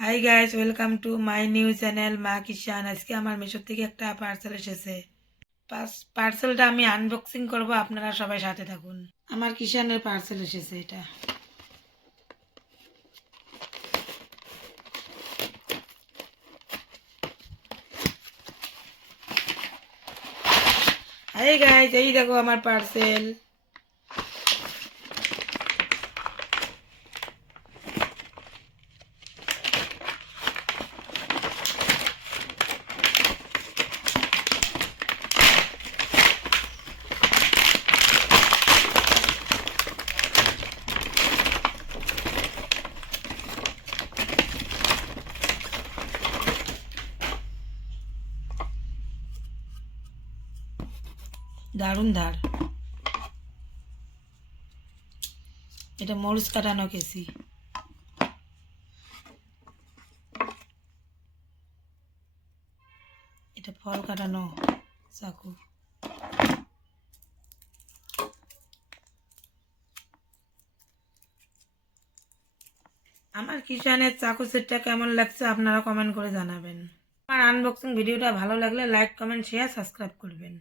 Hi guys, welcome to my new channel মা কিষান। আজকে আমার মিশো থেকে একটা পার্সেল এসেছে। পার্সেলটা আমি আনবক্সিং করব, আপনারা সবাই সাথে থাকুন। আমার কিষানের পার্সেল এসেছে এটা। হাই গাইস, এই দেখো আমার পার্সেল। দারুণ ধার। এটা মরিচ কাটানো কেসি। এটা ফল কাটানো চাকু। আমার কিষানের চাকু সেটটা কেমন লাগছে আপনারা কমেন্ট করে জানাবেন। আমার আনবক্সিং ভিডিওটা ভালো লাগলে লাইক, কমেন্ট, শেয়ার, সাবস্ক্রাইব করবেন।